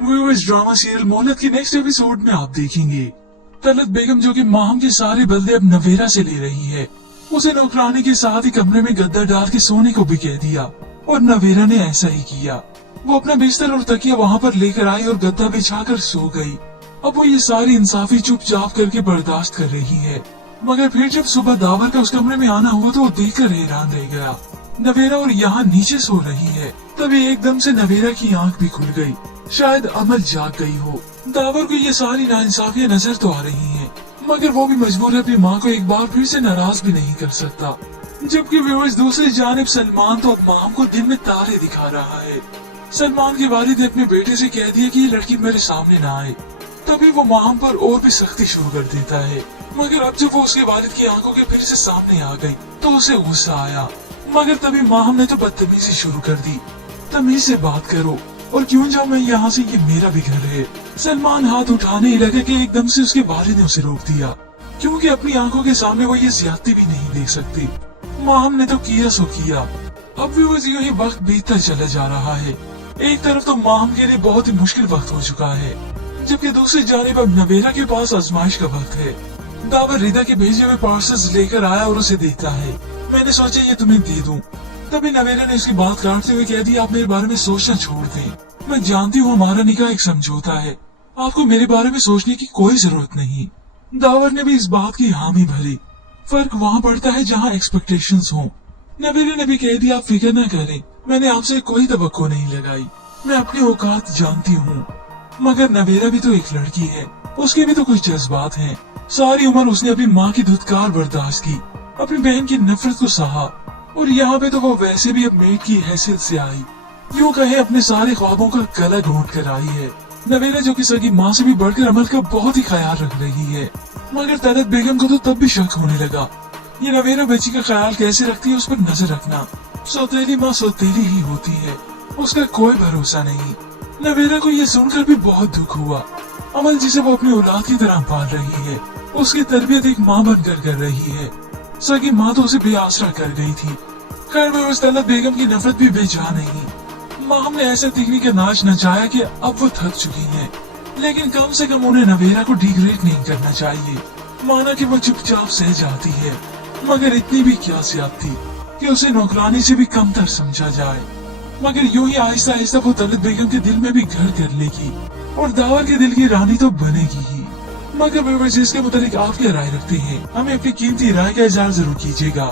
वो इस drama serial मोहलत के नेक्स्ट एपिसोड में आप देखेंगे तलत बेगम जो कि माहम के सारे बदले अब नवेरा से ले रही है। उसे नौकरानी के साथ ही कमरे में गद्दा डाल के सोने को भी कह दिया और नवेरा ने ऐसा ही किया। वो अपना बिस्तर और तकिया वहाँ पर लेकर आई और गद्दा बिछाकर सो गई। अब वो ये सारी इंसाफी चुपचाप करके बर्दाश्त कर रही है। मगर फिर जब सुबह दावर का उस कमरे में आना हुआ तो वो देखकर हैरान रह गया। नवेरा और यहाँ नीचे सो रही है। तभी एकदम से नवेरा की आंख भी खुल गई। शायद अमल जाग गई हो। दावर को ये सारी नाइंसाफियां नजर तो आ रही हैं, मगर वो भी मजबूर है अपनी माँ को एक बार फिर से नाराज भी नहीं कर सकता। जबकि व्यूअर्स दूसरी जानिब सलमान तो माम को दिन में तारे दिखा रहा है। सलमान के वालिद ने अपने बेटे से कह दिया कि ये लड़की मेरे सामने ना आए। तभी वो माम पर और भी सख्ती शुरू कर देता है। मगर अब जब वो उसके वालिद की आंखों के फिर से सामने आ गई तो उसे गुस्सा आया। मगर तभी माम ने तो बदतमीजी शुरू कर दी। तमीज से बात करो और क्यों जाऊं मैं यहाँ से, ये मेरा भी घर है। सलमान हाथ उठाने ही लगा कि एकदम से उसके वालिद ने उसे रोक दिया, क्योंकि अपनी आंखों के सामने वो ये ज्यादती भी नहीं देख सकती। माम ने तो किया सो किया। अब भी वो यूं ही वक्त बीतता चला जा रहा है। एक तरफ तो माम के लिए बहुत ही मुश्किल वक्त हो चुका है, जबकि दूसरी जानिब अब नवेरा के पास आजमाइश का वक्त है। दावर रिदा के भेजे हुए पार्सल्स लेकर आया और उसे देता है। मैंने सोचा ये तुम्हें दे दूं। तभी नवेरा ने उसकी बात काटते हुए कह दिया, आप मेरे बारे में सोचना छोड़ दें। मैं जानती हूँ हमारा निकाह एक समझौता है, आपको मेरे बारे में सोचने की कोई जरूरत नहीं। दावर ने भी इस बात की हामी भरी। फर्क वहाँ पड़ता है जहाँ एक्सपेक्टेशंस हों। नवेरा ने भी कह दिया, आप फिक्र न करें, मैंने आपसे कोई तवक्को नहीं लगाई, मैं अपनी औकात जानती हूँ। मगर नवेरा भी तो एक लड़की है, उसके भी तो कुछ जज्बात हैं। सारी उम्र उसने अपनी माँ की धुतकार बर्दाश्त की, अपनी बहन की नफरत को सहा, और यहाँ पे तो वो वैसे भी अब मेड की हैसियत से आई, यूँ कहे अपने सारे ख्वाबों का गला ढूंढ कर आई है। नवेरा जो कि सगी माँ से भी बढ़कर अमल का बहुत ही ख्याल रख रही है। मगर तलत बेगम को तो तब भी शक होने लगा, ये नवेरा बच्ची का ख्याल कैसे रखती है, उस पर नजर रखना। सौतेली माँ सौतेली ही होती है, उसका कोई भरोसा नहीं। नवेरा को ये सुनकर भी बहुत दुख हुआ। अमल जिसे वो अपनी औलाद की तरह पाल रही है, उसकी तरबियत एक माँ बनकर कर रही है। सगी माँ तो उसे बेआसरा कर गई थी। खैर में उस तलत बेगम की नफरत भी बेजा नहीं। माँ ने ऐसा दिखने का नाच नचाया कि अब वो थक चुकी है, लेकिन कम से कम उन्हें नवेरा को डिग्रेड नहीं करना चाहिए। माना कि वो चुपचाप सह जाती है, मगर इतनी भी क्या ज्यादती कि उसे नौकरानी से भी कमतर समझा जाए। मगर यूं ही आहिस्ता आहिस्ता वो तलत बेगम के दिल में भी घर कर लेगी और दावर के दिल की रानी तो बनेगी ही। मगर इसके मुतालिक आप क्या राय रखते हैं, हमें अपनी कीमती राय का इज़हार जरूर कीजिएगा।